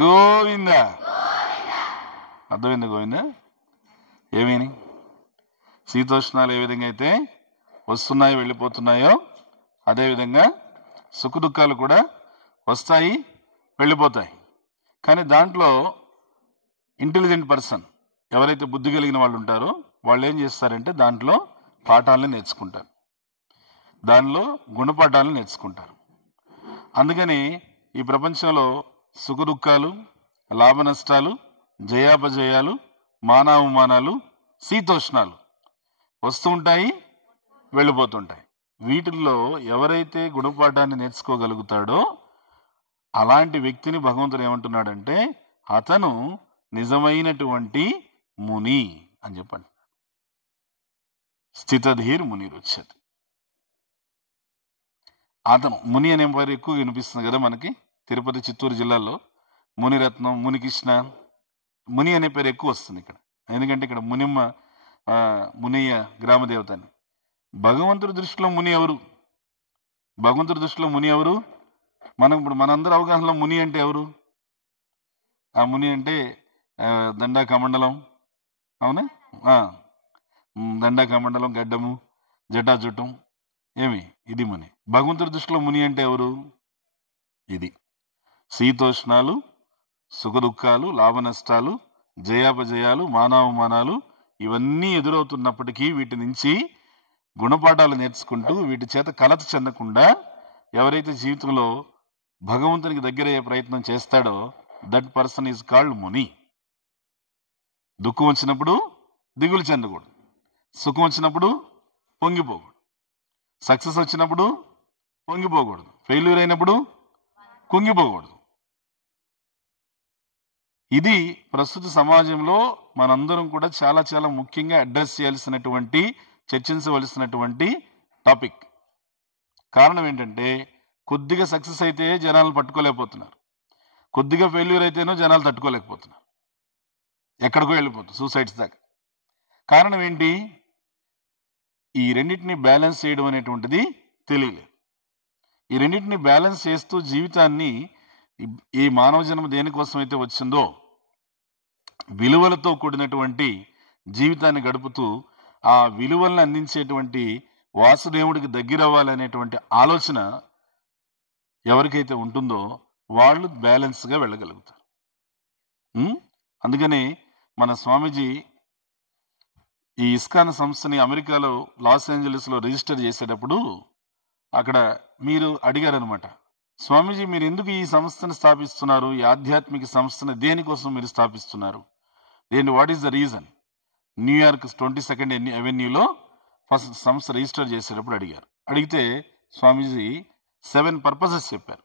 గోవింద. అర్థమైంది గోవింద? ఏమీని శీతోష్ణాలు ఏ విధంగా అయితే వస్తున్నాయో వెళ్ళిపోతున్నాయో అదేవిధంగా సుఖ దుఃఖాలు కూడా వస్తాయి వెళ్ళిపోతాయి. కానీ దాంట్లో ఇంటెలిజెంట్ పర్సన్ ఎవరైతే బుద్ధి కలిగిన వాళ్ళు ఉంటారో వాళ్ళు ఏం చేస్తారంటే దాంట్లో పాఠాలను నేర్చుకుంటారు, దానిలో గుణపాఠాలను నేర్చుకుంటారు. అందుకని ఈ ప్రపంచంలో సుఖ దుఃఖాలు, లాభ నష్టాలు, జయాపజయాలు, మానావమానాలు, శీతోష్ణాలు వస్తూ ఉంటాయి వెళ్ళిపోతుంటాయి. వీటిల్లో ఎవరైతే గుణపాఠాన్ని నేర్చుకోగలుగుతాడో అలాంటి వ్యక్తిని భగవంతుడు ఏమంటున్నాడంటే అతను నిజమైనటువంటి ముని అని చెప్పండి. స్థితధీర్ ముని రుచ్యతి. అతను ముని అనే పేరు ఎక్కువ వినిపిస్తుంది కదా మనకి. తిరుపతి, చిత్తూరు జిల్లాల్లో మునిరత్నం, మునికృష్ణ, ముని అనే పేరు ఎక్కువ వస్తుంది ఇక్కడ. ఎందుకంటే ఇక్కడ మునిమ్మ, మునియ్య గ్రామదేవత అని. భగవంతుడి దృష్టిలో ముని ఎవరు? భగవంతుడి దృష్టిలో ముని ఎవరు? ఇప్పుడు మనందరి అవగాహనలో ముని అంటే ఎవరు? ఆ ముని అంటే దండా కమండలం, అవునా? దండా కమండలం, గడ్డము, జటాజుటం, ఏమి ఇది ముని. భగవంతుడి దృష్టిలో ముని అంటే ఎవరు? ఇది శీతోష్ణాలు, సుఖ దుఃఖాలు, లాభ నష్టాలు, జయాపజయాలు, మానావమానాలు ఇవన్నీ ఎదురవుతున్నప్పటికీ వీటి నుంచి గుణపాఠాలు నేర్చుకుంటూ వీటి చేత కలత చెందకుండా ఎవరైతే జీవితంలో భగవంతునికి దగ్గరయ్యే ప్రయత్నం చేస్తాడో దట్ పర్సన్ ఈజ్ కాల్డ్ ముని. దుఃఖం వచ్చినప్పుడు దిగులు చెందకూడదు, సుఖం వచ్చినప్పుడు పొంగిపోకూడదు, సక్సెస్ వచ్చినప్పుడు పొంగిపోకూడదు, ఫెయిల్యూర్ అయినప్పుడు కుంగిపోకూడదు. ఇది ప్రస్తుత సమాజంలో మనందరం కూడా చాలా చాలా ముఖ్యంగా అడ్రస్ చేయాల్సినటువంటి, చర్చించవలసినటువంటి టాపిక్. కారణం ఏంటంటే కొద్దిగా సక్సెస్ అయితే జనాలు పట్టుకోలేకపోతున్నారు, కొద్దిగా ఫెయిల్యూర్ అయితేనో జనాలు తట్టుకోలేకపోతున్నారు, ఎక్కడికో వెళ్ళిపోతున్నారు, సూసైడ్స్ దాకా. కారణం ఏంటి? ఈ రెండింటిని బ్యాలెన్స్ చేయడం అనేటువంటిది తెలియలేదు. ఈ రెండింటిని బ్యాలెన్స్ చేస్తూ జీవితాన్ని, ఈ మానవ జన్మ దేనికోసం అయితే వచ్చిందో విలువలతో కూడినటువంటి జీవితాన్ని గడుపుతూ ఆ విలువలను అందించేటువంటి వాసుదేవుడికి దగ్గర అవ్వాలనేటువంటి ఆలోచన ఎవరికైతే ఉంటుందో వాళ్ళు బ్యాలెన్స్గా వెళ్ళగలుగుతారు. అందుకని మన స్వామీజీ ఈ ఇస్కాన్ సంస్థని అమెరికాలో లాస్ ఏంజలీస్లో రిజిస్టర్ చేసేటప్పుడు అక్కడ మీరు అడిగారనమాట, స్వామీజీ మీరు ఎందుకు ఈ సంస్థను స్థాపిస్తున్నారు, ఈ ఆధ్యాత్మిక సంస్థను దేనికోసం మీరు స్థాపిస్తున్నారు, what is the reason? New York 22nd అవెన్యూలో ఫస్ట్ సంస్థ రిజిస్టర్ చేసేటప్పుడు అడిగారు. అడిగితే స్వామీజీ 7 పర్పసెస్ చెప్పారు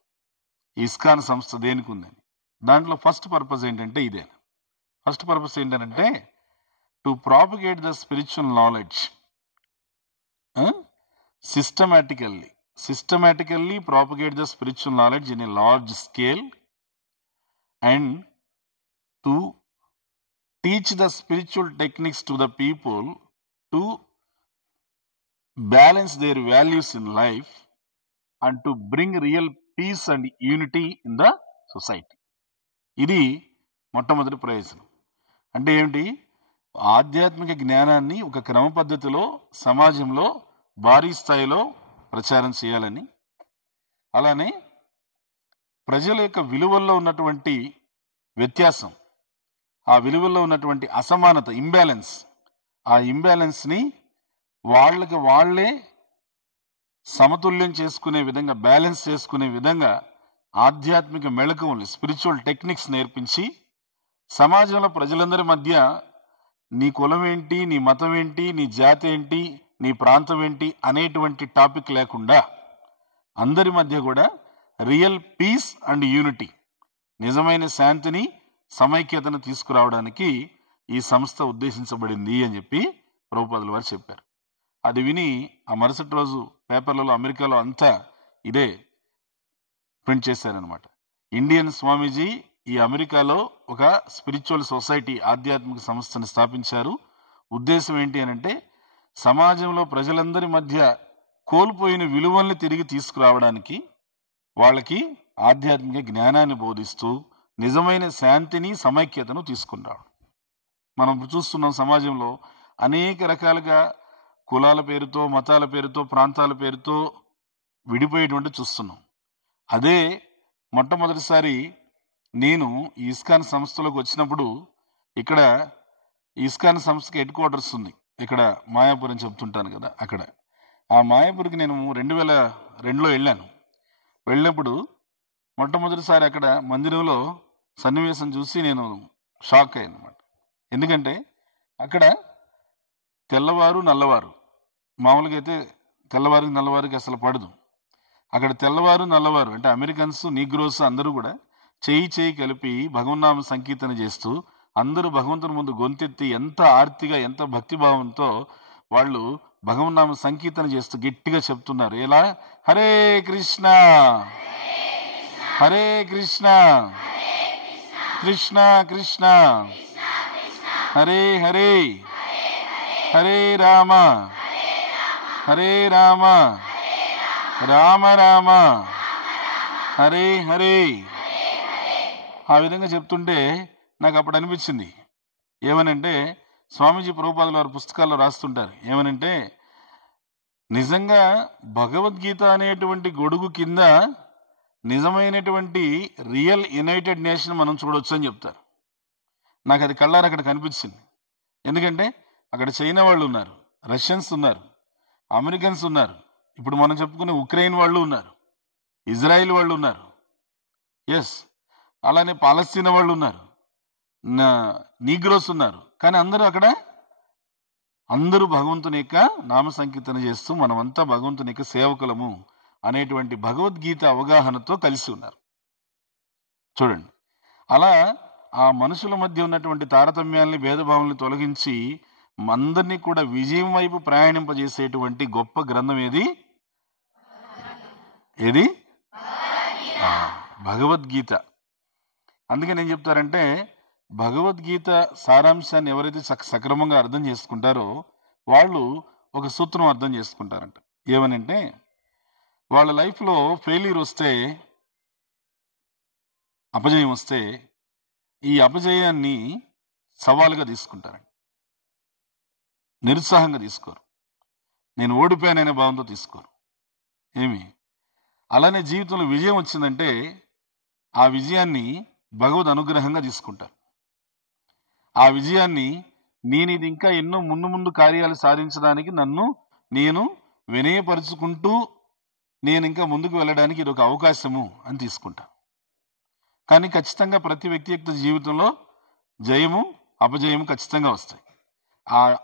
ఈ ఇస్కాన్ సంస్థ దేనికి ఉందని. దాంట్లో ఫస్ట్ పర్పస్ ఏంటంటే ఇదే. ఫస్ట్ పర్పస్ ఏంటంటే to propagate the spiritual knowledge systematically propagate the spiritual knowledge in a large scale and to teach the spiritual techniques to the people to balance their values in life and to bring real peace and unity in the society. ఇది మొట్టమొదటి ప్రయోజనం. అంటే ఏమిటి? ఆధ్యాత్మిక జ్ఞానాన్ని ఒక క్రమ పద్ధతిలో సమాజంలో భారీ స్థాయిలో ప్రచారం చేయాలని, అలానే ప్రజల యొక్క విలువల్లో ఉన్నటువంటి వ్యత్యాసం, ఆ విలువల్లో ఉన్నటువంటి అసమానత, ఆ ఇంబ్యాలెన్స్ని వాళ్ళకి వాళ్ళే సమతుల్యం చేసుకునే విధంగా, బ్యాలెన్స్ చేసుకునే విధంగా ఆధ్యాత్మిక మెళకువలు, స్పిరిచువల్ టెక్నిక్స్ నేర్పించి సమాజంలో ప్రజలందరి మధ్య నీ కులం ఏంటి, నీ మతం ఏంటి, నీ జాతి ఏంటి, నీ ప్రాంతం ఏంటి అనేటువంటి టాపిక్ లేకుండా అందరి మధ్య కూడా రియల్ పీస్ అండ్ యూనిటీ, నిజమైన శాంతిని, సమైక్యతను తీసుకురావడానికి ఈ సంస్థ ఉద్దేశించబడింది అని చెప్పి ప్రభుపాదుల వారు చెప్పారు. అది విని ఆ మరుసటి రోజు పేపర్లలో అమెరికాలో అంతా ఇదే ప్రింట్ చేశారనమాట. ఇండియన్ స్వామీజీ ఈ అమెరికాలో ఒక స్పిరిచువల్ సొసైటీ, ఆధ్యాత్మిక సంస్థను స్థాపించారు. ఉద్దేశం ఏంటి అని అంటే సమాజంలో ప్రజలందరి మధ్య కోల్పోయిన విలువల్ని తిరిగి తీసుకురావడానికి, వాళ్ళకి ఆధ్యాత్మిక జ్ఞానాన్ని బోధిస్తూ నిజమైన శాంతిని సమైక్యతను తీసుకున్నాడు. మనం చూస్తున్నాం సమాజంలో అనేక రకాలుగా కులాల పేరుతో, మతాల పేరుతో, ప్రాంతాల పేరుతో విడిపోయేటువంటి చూస్తున్నాం. అదే మొట్టమొదటిసారి నేను ఈ ఇస్కాన్ సంస్థలోకి వచ్చినప్పుడు, ఇక్కడ ఇస్కాన్ సంస్థకి హెడ్ క్వార్టర్స్ ఉంది, ఇక్కడ మాయాపూర్ అని చెప్తుంటాను కదా, అక్కడ ఆ మాయాపూర్కి నేను 2002లో వెళ్ళాను. వెళ్ళినప్పుడు మొట్టమొదటిసారి అక్కడ మందిరంలో సన్నివేశం చూసి నేను షాక్ అయ్యాను అనమాట. ఎందుకంటే అక్కడ తెల్లవారు నల్లవారు, మామూలుగా అయితే తెల్లవారికి నల్లవారికి అసలు పడదు. అక్కడ తెల్లవారు నల్లవారు అంటే అమెరికన్స్, నీగ్రోస్ అందరూ కూడా చేయి కలిపి భగవన్నామ సంకీర్తన చేస్తూ అందరూ భగవంతుని ముందు గొంతెత్తి ఎంత ఆర్తిగా, ఎంత భక్తిభావంతో వాళ్ళు భగవన్నామ సంకీర్తన చేస్తూ గట్టిగా చెప్తున్నారు. ఎలా? హరే కృష్ణ హరే కృష్ణ కృష్ణ కృష్ణ హరే హరే హరే రామ హరే రామ రామ రామ హరే హరే. ఆ విధంగా చెప్తుంటే నాకు అప్పుడు అనిపించింది ఏమనంటే, స్వామీజీ ప్రభుపాదుల వారి పుస్తకాల్లో రాస్తుంటారు ఏమనంటే, నిజంగా భగవద్గీత అనేటువంటి గొడుగు కింద నిజమైనటువంటి రియల్ యునైటెడ్ నేషన్ మనం చూడొచ్చు అని చెప్తారు. నాకు అది కళ్ళారు అక్కడ కనిపించింది. ఎందుకంటే అక్కడ చైనా వాళ్ళు ఉన్నారు, రష్యన్స్ ఉన్నారు, అమెరికన్స్ ఉన్నారు, ఇప్పుడు మనం చెప్పుకునే ఉక్రెయిన్ వాళ్ళు ఉన్నారు, ఇజ్రాయిల్ వాళ్ళు ఉన్నారు, ఎస్, అలానే పాలస్తీనా వాళ్ళు ఉన్నారు, నీగ్రోస్ ఉన్నారు. కానీ అందరూ భగవంతుని యొక్క నామ సంకీర్తన చేస్తూ మనమంతా భగవంతుని యొక్క సేవకులము అనేటువంటి భగవద్గీత అవగాహనతో కలిసి ఉన్నారు. చూడండి, అలా ఆ మనుషుల మధ్య ఉన్నటువంటి తారతమ్యాల్ని, భేదభావాల్ని తొలగించి అందరినీ కూడా విజయం వైపు ప్రయాణింపజేసేటువంటి గొప్ప గ్రంథం ఏది? భగవద్గీత. అందుకని ఏం చెప్తారంటే, భగవద్గీత సారాంశాన్ని ఎవరైతే సక్రమంగా అర్థం చేసుకుంటారో వాళ్ళు ఒక సూత్రం అర్థం చేసుకుంటారంట. ఏమనంటే, వాళ్ళ లైఫ్లో ఫెయిల్యూర్ వస్తే, అపజయం వస్తే, ఈ అపజయాన్ని సవాలుగా తీసుకుంటారంట, నిరుత్సాహంగా తీసుకోరు, నేను ఓడిపోయాననే భావంతో తీసుకోరు. అలానే జీవితంలో విజయం వచ్చిందంటే ఆ విజయాన్ని భగవద్ అనుగ్రహంగా తీసుకుంటారు. ఆ విజయాన్ని నేను ఇది ఇంకా ఎన్నో ముందు కార్యాలు సాధించడానికి నేను వినయపరుచుకుంటూ నేను ఇంకా ముందుకు వెళ్ళడానికి ఇది ఒక అవకాశము అని తీసుకుంటాను. కానీ ఖచ్చితంగా ప్రతి వ్యక్తి యొక్క జీవితంలో జయము, అపజయము ఖచ్చితంగా వస్తాయి.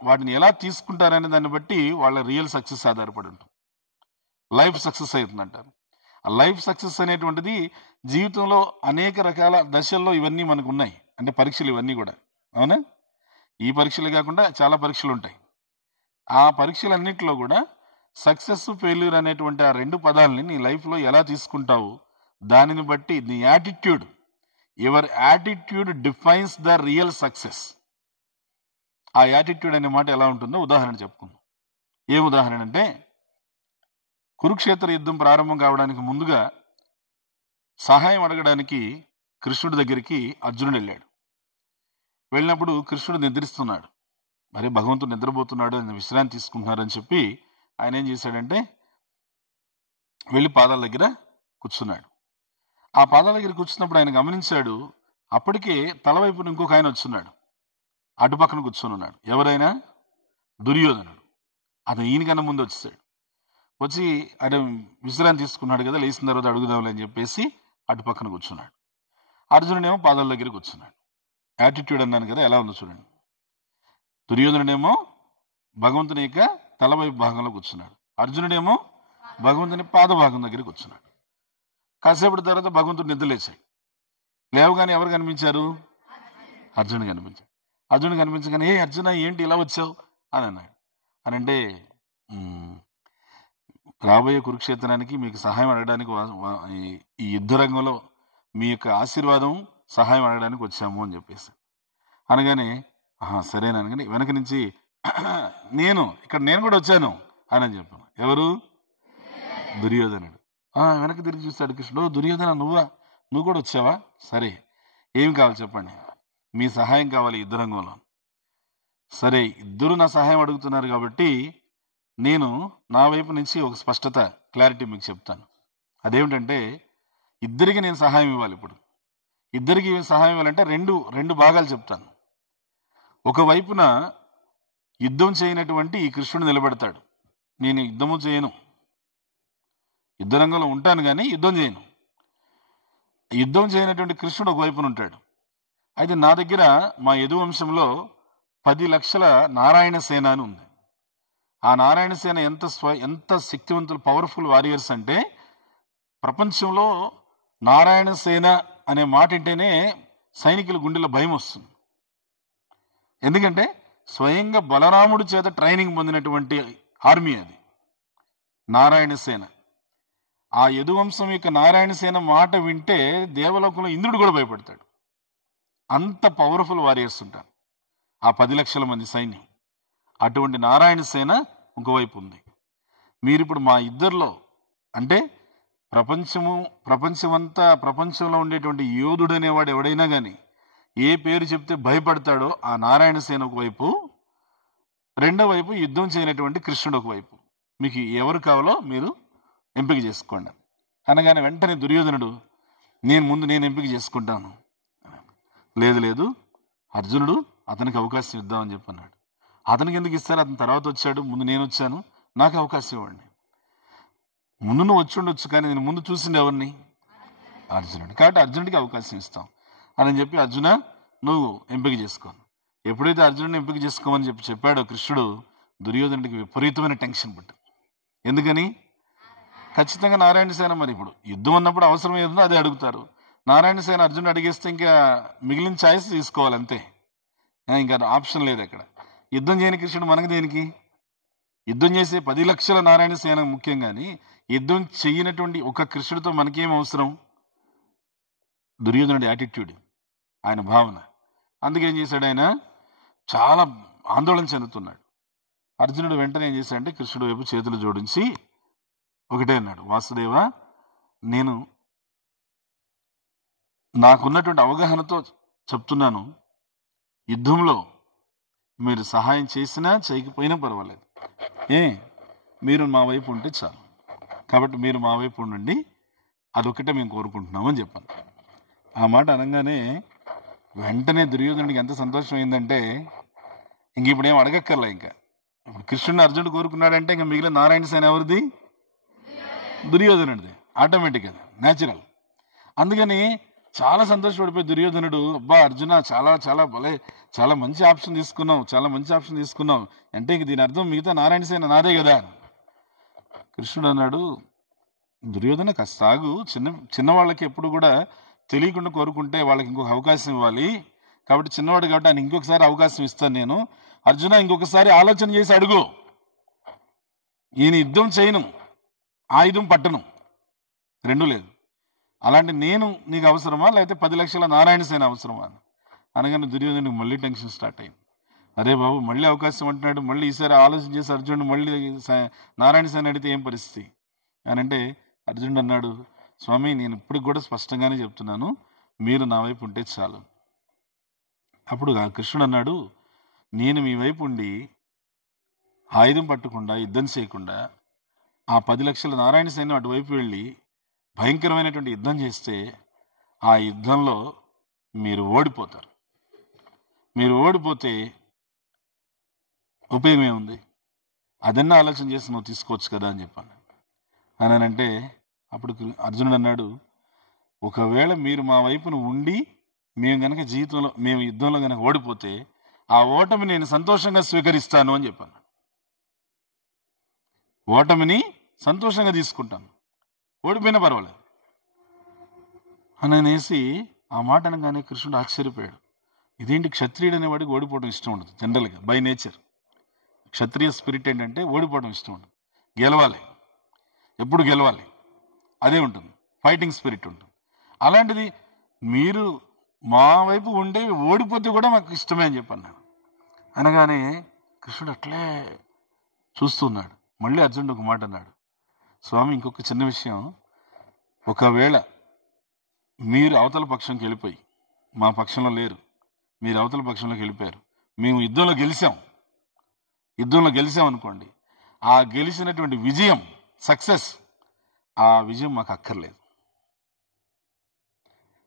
వాటిని ఎలా తీసుకుంటారనే దాన్ని బట్టి వాళ్ళ రియల్ సక్సెస్ ఆధారపడి ఉంటుంది. లైఫ్ సక్సెస్ అవుతుందంటారు. ఆ లైఫ్ సక్సెస్ అనేటువంటిది జీవితంలో అనేక రకాల దశల్లో ఇవన్నీ మనకు ఉన్నాయి. అంటే పరీక్షలు ఇవన్నీ కూడా, అవునా? ఈ పరీక్షలు కాకుండా చాలా పరీక్షలు ఉంటాయి. ఆ పరీక్షలన్నింటిలో కూడా సక్సెస్, ఫెయిల్యూర్ అనేటువంటి ఆ రెండు పదాలని నీ లైఫ్లో ఎలా తీసుకుంటావు దానిని బట్టి నీ attitude, your attitude defines the real success. ఆ యాటిట్యూడ్ అనే మాట ఎలా ఉంటుందో ఉదాహరణ చెప్పుకుందాం. ఏం ఉదాహరణ అంటే, కురుక్షేత్ర యుద్ధం ప్రారంభం కావడానికి ముందుగా సహాయం అడగడానికి కృష్ణుడి దగ్గరికి అర్జునుడు వెళ్ళాడు. వెళ్ళినప్పుడు కృష్ణుడు నిద్రిస్తున్నాడు. మరి భగవంతుడు నిద్రపోతున్నాడు, అని విశ్రాంతి తీసుకుంటున్నారని చెప్పి ఆయన ఏం చేశాడంటే వెళ్ళి పాదాల దగ్గర కూర్చున్నాడు. ఆ పాదాల దగ్గర కూర్చున్నప్పుడు ఆయన గమనించాడు, అప్పటికే తలవైపున ఇంకొక ఆయన వచ్చున్నాడు, అటుపక్కన కూర్చొని ఉన్నాడు. ఎవరైనా? దుర్యోధనుడు. అతను ఈయనకన్నా ముందు వచ్చేసాడు. వచ్చి ఆయన విశ్రాంతి తీసుకున్నాడు కదా, లేచిన తర్వాత అడుగుదాంలే అని చెప్పేసి అటుపక్కన కూర్చున్నాడు. అర్జునుడేమో పాదాల దగ్గర కూర్చున్నాడు. యాటిట్యూడ్ అన్నాను కదా, ఎలా ఉందో చూడండి. దుర్యోధనుడేమో భగవంతుని యొక్క తలవైపు భాగంలో కూర్చున్నాడు, అర్జునుడేమో భగవంతుని పాద భాగం దగ్గర కూర్చున్నాడు. కాసేపటి తర్వాత భగవంతుడు నిద్రలేచాడు. లేవగానే ఎవరు కనిపించారు? అర్జునుడు కనిపించాడు. అర్జునుడు కనిపించగానే, ఏ అర్జున ఏంటి ఇలా వచ్చావు అని అన్నాడు. అని అంటే, రాబోయే కురుక్షేత్రానికి మీకు సహాయం అడగడానికి, ఈ యుద్ధ రంగంలో మీ యొక్క ఆశీర్వాదం, సహాయం అడగడానికి వచ్చాము అని చెప్పేసి అనగానే, సరేనని వెనక నుంచి నేను కూడా వచ్చాను అని చెప్పాను. ఎవరు? దుర్యోధనుడు. వెనక్కి తిరిగి చూస్తాడు కృష్ణుడు. దుర్యోధన, నువ్వు కూడా వచ్చావా? సరే, ఏం కావాలి చెప్పండి? మీ సహాయం కావాలి యుద్ధ రంగంలో. సరే, ఇద్దరు నా సహాయం అడుగుతున్నారు కాబట్టి నేను నా వైపు నుంచి ఒక స్పష్టత, క్లారిటీ మీకు చెప్తాను. అదేమిటంటే, ఇద్దరికి నేను సహాయం ఇవ్వాలి. ఇప్పుడు ఇద్దరికి సహాయం ఇవ్వాలంటే రెండు భాగాలు చెప్తాను. ఒకవైపున యుద్ధం చేయనటువంటి ఈ కృష్ణుడు నిలబెడతాడు. నేను యుద్ధము చేయను, యుద్ధ రంగంలో ఉంటాను కానీ యుద్ధం చేయను. యుద్ధం చేయనటువంటి కృష్ణుడు ఒకవైపున ఉంటాడు. అయితే నా దగ్గర మా యదువంశంలో 10 లక్షల నారాయణ సేన అని ఉంది. ఆ నారాయణ సేన ఎంత శక్తివంతులు, పవర్ఫుల్ వారియర్స్ అంటే, ప్రపంచంలో నారాయణ సేన అనే మాట వింటేనే సైనికుల గుండెలో భయం వస్తుంది. ఎందుకంటే స్వయంగా బలరాముడి చేత ట్రైనింగ్ పొందినటువంటి ఆర్మీ అది నారాయణ సేన. ఆ యదువంశం యొక్క నారాయణ సేన మాట వింటే దేవలోకంలో ఇంద్రుడు కూడా భయపడతాడు. అంత పవర్ఫుల్ వారియర్స్ ఉంటారు ఆ 10 లక్షల మంది సైన్యం. అటువంటి నారాయణ సేన ఇంకోవైపు ఉంది. మీరిప్పుడు మా ఇద్దరిలో అంటే ప్రపంచంలో ఉండేటువంటి యోధుడు అనేవాడు ఎవడైనా కానీ ఏ పేరు చెప్తే భయపడతాడో ఆ నారాయణ సేన ఒకవైపు, రెండో వైపు యుద్ధం చేయనటువంటి కృష్ణుడు ఒకవైపు. మీకు ఎవరు కావాలో మీరు ఎంపిక చేసుకోండి అనగానే వెంటనే దుర్యోధనుడు, నేను ఎంపిక చేసుకుంటాను. లేదు అర్జునుడు, అతనికి అవకాశం ఇద్దామని చెప్పన్నాడు. అతనికి ఎందుకు ఇస్తారు? అతని తర్వాత వచ్చాడు, ముందు నేను వచ్చాను, నాకు అవకాశం ఇవ్వండి. ముందు నువ్వు వచ్చి ఉండొచ్చు కానీ నేను ముందు చూసింది ఎవరిని? అర్జునుడు. కాబట్టి అర్జునుడికి అవకాశం ఇస్తాం అని చెప్పి, అర్జున నువ్వు ఎంపిక చేసుకో. ఎప్పుడైతే అర్జునుడిని ఎంపిక చేసుకోమని చెప్పాడో కృష్ణుడు, దుర్యోధనుడికి విపరీతమైన టెన్షన్ పట్టింది. ఎందుకని? ఖచ్చితంగా నారాయణ సేన మరి ఇప్పుడు యుద్ధం అన్నప్పుడు అవసరం ఏదో అదే అడుగుతారు. నారాయణ సేన అర్జునుడు అడిగేస్తే ఇంకా మిగిలిన ఛాయిస్ తీసుకోవాలి అంతే, ఇంకా ఆప్షన్ లేదు అక్కడ. యుద్ధం చేయని కృష్ణుడు మనకు దేనికి? యుద్ధం చేసే 10 లక్షల నారాయణ సేన ముఖ్యం కానీ యుద్ధం చెయ్యనటువంటి ఒక కృష్ణుడితో మనకేం అవసరం? దుర్యోధనుడి యాటిట్యూడ్, ఆయన భావన. అందుకేం చేశాడు? ఆయన చాలా ఆందోళన చెందుతున్నాడు. అర్జునుడు వెంటనే ఏం చేశాడంటే కృష్ణుడు వైపు చేతులు జోడించి ఒకటే అన్నాడు, వాసుదేవ, నేను నాకున్నటువంటి అవగాహనతో చెప్తున్నాను, యుద్ధంలో మీరు సహాయం చేసినా చేయకపోయినా పర్వాలేదు, మీరు మా వైపు ఉంటే చాలు. కాబట్టి మీరు మా వైపు ఉండండి, అదొక్కటే మేము కోరుకుంటున్నాము అని చెప్పాను. ఆ మాట అనగానే వెంటనే దుర్యోధనుడికి ఎంత సంతోషం అయిందంటే ఇంక ఇప్పుడు ఏం అడగక్కర్లే. ఇంకా ఇప్పుడు కృష్ణుడిని అర్జునుడు కోరుకున్నాడంటే ఇంకా మిగిలిన నారాయణ సేన ఎవరిది? దుర్యోధనుడిది. ఆటోమేటిక్, అది న్యాచురల్. అందుకని చాలా సంతోషపడిపోయి దుర్యోధనుడు, అబ్బా అర్జున, చాలా చాలా భలే, చాలా మంచి ఆప్షన్ తీసుకున్నావు అంటే ఇంక దీని అర్థం మిగతా నారాయణ సేన నాదే కదా. కృష్ణుడు అన్నాడు, దుర్యోధన కాస్త ఆగు, చిన్నవాళ్ళకి ఎప్పుడు కూడా తెలియకుండా కోరుకుంటే వాళ్ళకి ఇంకొక అవకాశం ఇవ్వాలి. కాబట్టి చిన్నవాడు కాబట్టి ఆయన ఇంకొకసారి అవకాశం ఇస్తాను నేను. అర్జున, ఇంకొకసారి ఆలోచన చేసి అడుగు. ఈయన యుద్ధం చేయను, ఆయుధం పట్టను, రెండూ లేదు. అలాంటి నేను నీకు అవసరమా, లేకపోతే 10 లక్షల నారాయణ సేన అవసరమా అనగానే దుర్యోధనుడికి మళ్ళీ టెన్షన్ స్టార్ట్ అయింది. అరే బాబు, మళ్ళీ అవకాశం అంటున్నాడు, మళ్ళీ ఈసారి ఆలోచన చేసి అర్జునుడు మళ్ళీ నారాయణ సేన అడిగితే ఏం పరిస్థితి అని అంటే, అర్జునుడు అన్నాడు, స్వామి, నేను ఇప్పుడు కూడా స్పష్టంగానే చెప్తున్నాను, మీరు నా వైపు ఉంటే చాలు. అప్పుడు కృష్ణుడు అన్నాడు, నేను మీ వైపు ఉండి ఆయుధం పట్టకుండా యుద్ధం చేయకుండా ఆ 10 లక్షల నారాయణ సైన్యం అటువైపు వెళ్ళి భయంకరమైనటువంటి యుద్ధం చేస్తే ఆ యుద్ధంలో మీరు ఓడిపోతారు. మీరు ఓడిపోతే ఉపయోగం ఏముంది? అదన్నా ఆలోచన చేసి నువ్వు తీసుకోవచ్చు కదా అని చెప్పాను. అనంటే అప్పుడు అర్జునుడు అన్నాడు, ఒకవేళ మీరు మా వైపున ఉండి మేము యుద్ధంలో కనుక ఓడిపోతే ఆ ఓటమి నేను సంతోషంగా స్వీకరిస్తాను అని చెప్పాను. ఓటమిని సంతోషంగా తీసుకుంటాను, ఓడిపోయినా పర్వాలేదు అని అనేసి ఆ మాట అనగానే కృష్ణుడు ఆశ్చర్యపోయాడు. ఇదేంటి, క్షత్రియుడు అనేవాడికి ఓడిపోవడం ఇష్టం ఉండదు జనరల్గా, బై నేచర్. క్షత్రియ స్పిరిట్ ఏంటంటే ఓడిపోవడం ఇష్టం ఉండదు, గెలవాలి, ఎప్పుడు గెలవాలి, అదే ఉంటుంది, ఫైటింగ్ స్పిరిట్ ఉంటుంది. అలాంటిది మీరు మా వైపు ఉండే ఓడిపోతే కూడా మాకు ఇష్టమే అని చెప్పన్నాడు. అనగానే కృష్ణుడు అట్లే చూస్తున్నాడు. మళ్ళీ అర్జునుడు ఒక మాట అన్నాడు, స్వామి, ఇంకొక చిన్న విషయం, ఒకవేళ మీరు అవతల పక్షంకి వెళ్ళిపోయి మా పక్షంలో లేరు, మీరు అవతల పక్షంలోకి వెళ్ళిపోయారు. మేము యుద్ధంలో గెలిచాం అనుకోండి, ఆ గెలిచినటువంటి విజయం, సక్సెస్, ఆ విజయం మాకు అక్కర్లేదు.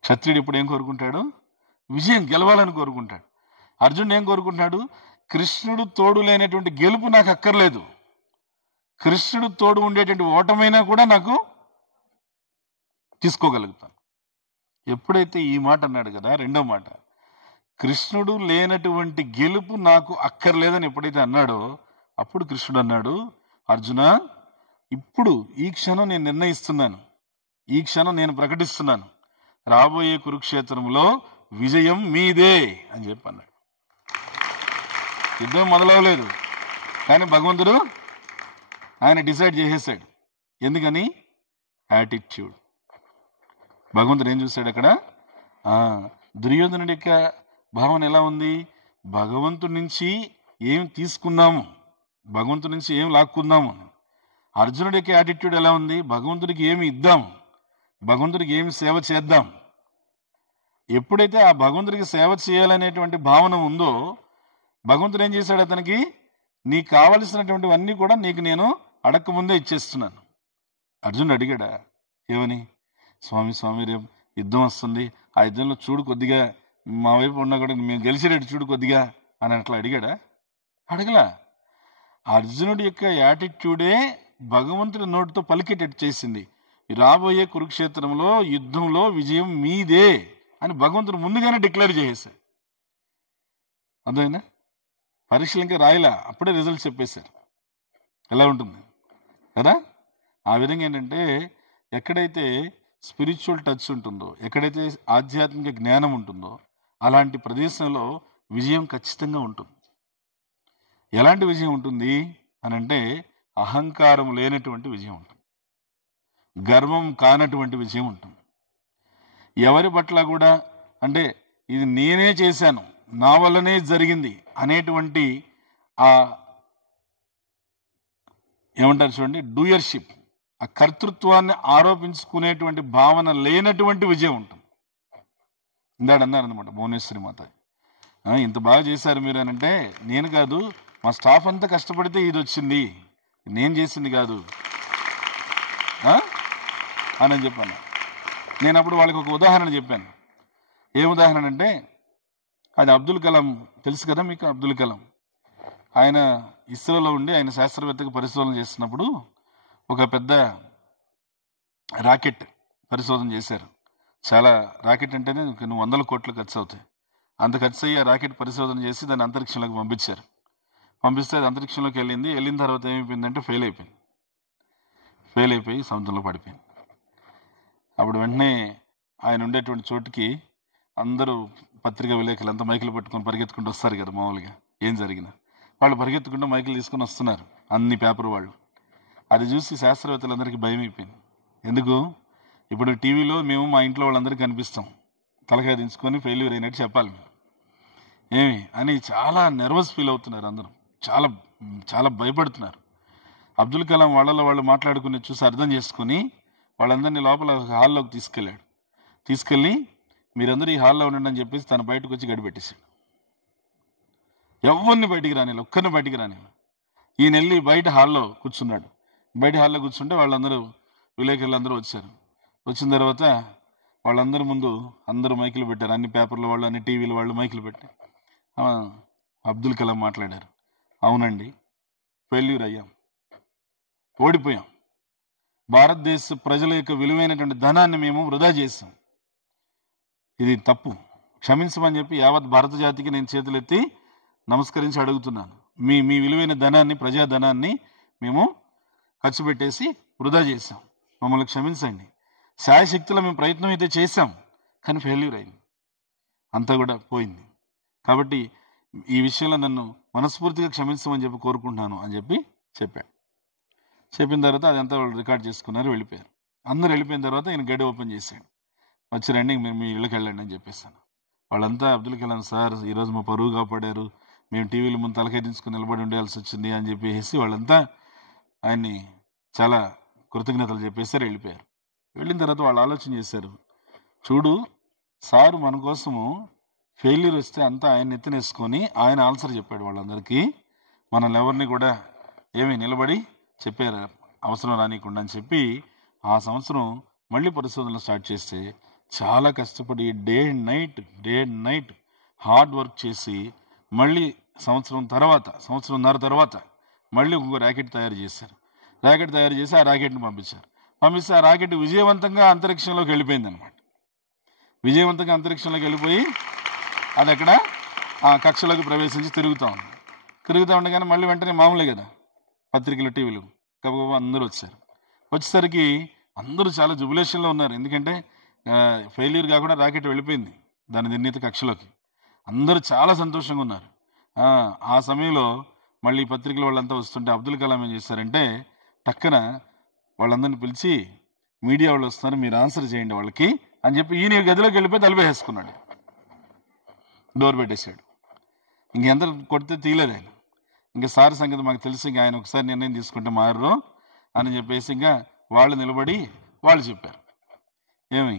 క్షత్రియుడు ఇప్పుడు ఏం కోరుకుంటాడు? విజయం, గెలవాలని కోరుకుంటాడు. అర్జునుడు ఏం కోరుకుంటున్నాడు? కృష్ణుడు తోడు లేనటువంటి గెలుపు నాకు అక్కర్లేదు, కృష్ణుడు తోడు ఉండేటువంటి ఓటమైనా కూడా నాకు తీసుకోగలుగుతాను. ఎప్పుడైతే ఈ మాట అన్నాడు కదా, రెండో మాట, కృష్ణుడు లేనటువంటి గెలుపు నాకు అక్కర్లేదని ఎప్పుడైతే అన్నాడో, అప్పుడు కృష్ణుడు అన్నాడు, అర్జున, ఇప్పుడు ఈ క్షణం నేను నిర్ణయిస్తున్నాను, ఈ క్షణం నేను ప్రకటిస్తున్నాను, రాబోయే కురుక్షేత్రంలో విజయం మీదే అని చెప్పి అన్నాడు. యుద్ధం మొదలవలేదు, కానీ భగవంతుడు ఆయన డిసైడ్ చేసేసాడు. ఎందుకని? యాటిట్యూడ్. భగవంతుడు ఏం చూశాడు అక్కడ? దుర్యోధనుడి యొక్క భావన ఎలా ఉంది? భగవంతుడి నుంచి ఏం తీసుకున్నాము, భగవంతుడి నుంచి ఏం లాక్కుందాము. అర్జునుడి యొక్క యాటిట్యూడ్ ఎలా ఉంది? భగవంతుడికి ఏమి ఇద్దాం, భగవంతుడికి ఏమి సేవ చేద్దాం. ఎప్పుడైతే ఆ భగవంతుడికి సేవ చేయాలనేటువంటి భావన ఉందో, భగవంతుడు ఏం చేశాడు అతనికి? నీకు కావలసినటువంటివన్నీ కూడా నీకు నేను అడక్క ముందే ఇచ్చేస్తున్నాను. అర్జునుడు అడిగాడా? ఏమని? స్వామి రేపు యుద్ధం వస్తుంది, ఆ యుద్ధంలో చూడు కొద్దిగా, మా వైపు ఉన్నా కూడా మేము గెలిచేటట్టు చూడు కొద్దిగా అని అట్లా అడిగాడా? అడగలా. అర్జునుడి యొక్క యాటిట్యూడే భగవంతుడి నోటితో పలికేటట్టు చేసింది. రాబోయే కురుక్షేత్రంలో యుద్ధంలో విజయం మీదే అని భగవంతుడు ముందుగానే డిక్లేర్ చేసేశారు. అర్థమైందా? పరీక్షలు ఇంకా రాయలా, అప్పుడే రిజల్ట్స్ చెప్పేశారు. ఎలా ఉంటుంది కదా? ఆ విధంగా ఏంటంటే, ఎక్కడైతే స్పిరిచువల్ టచ్ ఉంటుందో, ఎక్కడైతే ఆధ్యాత్మిక జ్ఞానం ఉంటుందో, అలాంటి ప్రదేశంలో విజయం ఖచ్చితంగా ఉంటుంది. ఎలాంటి విజయం ఉంటుంది అని అంటే, అహంకారం లేనటువంటి విజయం ఉంటుంది, గర్వం కానటువంటి విజయం ఉంటుంది. ఎవరి పట్ల కూడా అంటే ఇది నేనే చేశాను, నా వల్లనే జరిగింది అనేటువంటి ఆ ఏమంటారు చూడండి, డూయర్షిప్, ఆ కర్తృత్వాన్ని ఆరోపించుకునేటువంటి భావన లేనటువంటి విజయం ఉంటుంది. ఇందాడు అన్నారనమాట భువనేశ్వరి మాత, ఇంత బాగా చేశారు మీరు అని అంటే, నేను కాదు, మా స్టాఫ్ అంతా కష్టపడితే ఇది వచ్చింది, నేను చేసింది కాదు అని చెప్పాను. నేను అప్పుడు వాళ్ళకి ఒక ఉదాహరణ చెప్పాను. ఏ ఉదాహరణ అంటే, అది అబ్దుల్ కలాం తెలుసు కదా మీకు. అబ్దుల్ కలాం ఆయన ఇస్రోలో ఉండి ఆయన శాస్త్రవేత్తగా పరిశోధన చేస్తున్నప్పుడు ఒక పెద్ద రాకెట్ పరిశోధన చేశారు. చాలా రాకెట్ అంటేనే కొన్ని 100 కోట్లు ఖర్చు అవుతాయి. అంత ఖర్చు అయ్యి ఆ రాకెట్ పరిశోధన చేసి దాన్ని అంతరిక్షంలోకి పంపించారు. పంపిస్తే అది అంతరిక్షంలోకి వెళ్ళిన తర్వాత ఏమైపోయిందంటే ఫెయిల్ అయిపోయి సముద్రంలో పడిపోయింది. అప్పుడు వెంటనే ఆయన ఉండేటువంటి చోటుకి అందరూ పత్రికా విలేకరులు అంతా మైకులు పట్టుకొని పరిగెత్తుకుంటూ వస్తారు కదా మామూలుగా ఏం జరిగినా. వాళ్ళు పరిగెత్తుకుంటూ మైకులు తీసుకొని వస్తున్నారు, అన్ని పేపర్ వాళ్ళు. అది చూసి శాస్త్రవేత్తలందరికీ భయం అయిపోయింది. ఎందుకు? ఇప్పుడు టీవీలో మేము మా ఇంట్లో వాళ్ళందరికీ కనిపిస్తాం, తలకాయ దించుకొని ఫెయిల్యూర్ అయినట్టు చెప్పాలి ఏమి అని చాలా నర్వస్ ఫీల్ అవుతున్నారు అందరూ, చాలా చాలా భయపడుతున్నారు. అబ్దుల్ కలాం వాళ్ళలో వాళ్ళు మాట్లాడుకుని చూసి అర్థం చేసుకుని వాళ్ళందరినీ లోపల హాల్లోకి తీసుకెళ్ళి మీరందరూ ఈ హాల్లో ఉండండి అని చెప్పేసి తను బయటకు వచ్చి గడిపెట్టేశాడు. ఎవరిని బయటికి రానిలా, ఒక్కరిని బయటికి రానిలా. ఈయన వెళ్ళి బయట హాల్లో కూర్చున్నాడు. బయట హాల్లో కూర్చుంటే వాళ్ళందరూ విలేకరులు అందరూ వచ్చారు. వచ్చిన తర్వాత వాళ్ళందరి ముందు అందరూ మైకులు పెట్టారు, అన్ని పేపర్ల వాళ్ళు, అన్ని టీవీల వాళ్ళు మైకులు పెట్టి అబ్దుల్ కలాం మాట్లాడారు. అవునండి, ఫెయిల్యూర్ అయ్యాం, ఓడిపోయాం. భారతదేశ ప్రజల యొక్క విలువైనటువంటి ధనాన్ని మేము వృధా చేశాం, ఇది తప్పు, క్షమించమని చెప్పి యావత్ భారత జాతికి నేను చేతులెత్తి నమస్కరించి అడుగుతున్నాను. మీ విలువైన ధనాన్ని, ప్రజాధనాన్ని మేము ఖర్చు పెట్టేసి వృధా చేశాం, మమ్మల్ని క్షమించండి. శాయశక్తిలో మేము ప్రయత్నం అయితే చేశాం, కానీ ఫెయిల్యూర్ అయింది, అంతా కూడా పోయింది. కాబట్టి ఈ విషయంలో నన్ను మనస్ఫూర్తిగా క్షమించమని చెప్పి కోరుకుంటున్నాను అని చెప్పి చెప్పాడు. చెప్పిన తర్వాత అదంతా వాళ్ళు రికార్డ్ చేసుకున్నారు, వెళ్ళిపోయారు. అందరూ వెళ్ళిపోయిన తర్వాత ఈయన గడి ఓపెన్ చేశాడు. వచ్చి రండి, మీరు మీ ఇళ్ళకి వెళ్ళండి అని చెప్పేసాను. వాళ్ళంతా అబ్దుల్ కలాం సార్ ఈరోజు మా పరువు కాపాడారు, మేము టీవీల ముందు తలకాయ దించుకుని నిలబడి ఉండాల్సి వచ్చింది అని చెప్పేసి వాళ్ళంతా ఆయన్ని చాలా కృతజ్ఞతలు చెప్పేసారు, వెళ్ళిపోయారు. వెళ్ళిన తర్వాత వాళ్ళు ఆలోచన చేశారు, చూడు సారు మన కోసము ఫెయిల్యూర్ వస్తే అంతా ఆయన ఎత్తినేసుకొని ఆయన ఆన్సర్ చెప్పాడు వాళ్ళందరికీ. మనల్ని ఎవరిని కూడా ఏమీ నిలబడి చెప్పారు అవసరం రానికుండా అని చెప్పి ఆ సంవత్సరం మళ్ళీ పరిశోధనలు స్టార్ట్ చేస్తే చాలా కష్టపడి day and night hard work చేసి మళ్ళీ సంవత్సరంన్నర తర్వాత మళ్ళీ ఇంకో ర్యాకెట్ తయారు చేశారు. ర్యాకెట్ తయారు చేసి ఆ ర్యాకెట్ని పంపిస్తే ఆ ర్యాకెట్ విజయవంతంగా అంతరిక్షంలోకి వెళ్ళిపోయింది అనమాట. విజయవంతంగా అంతరిక్షంలోకి వెళ్ళిపోయి అది అక్కడ ఆ కక్షలోకి ప్రవేశించి తిరుగుతూ ఉండగానే మళ్ళీ వెంటనే మామూలే కదా, పత్రికలు టీవీలు గబగబా అందరూ వచ్చేసరికి అందరూ చాలా జుబిలేషన్లో ఉన్నారు. ఎందుకంటే ఫెయిల్యూర్ కాకుండా ర్యాకెట్ వెళ్ళిపోయింది దాని నిర్ణీత కక్షలోకి. అందరూ చాలా సంతోషంగా ఉన్నారు. ఆ సమయంలో మళ్ళీ పత్రికల వాళ్ళంతా వస్తుంటే అబ్దుల్ కలాం ఏం చేశారంటే టక్కన వాళ్ళందరినీ పిలిచి, మీడియా వాళ్ళు వస్తున్నారు, మీరు ఆన్సర్ చేయండి వాళ్ళకి అని చెప్పి ఈయన గదిలోకి వెళ్ళిపోయి తలుపేసుకున్నాడు, డోర్ పెట్టేశాడు. ఇంకెంత కొడితే తీయలేదు ఆయన. ఇంకా సార్ సంగతి మాకు తెలిసి ఇంకా ఆయన ఒకసారి నిర్ణయం తీసుకుంటే మారరు అని చెప్పేసి ఇంకా వాళ్ళు నిలబడి వాళ్ళు చెప్పారు. ఏమి?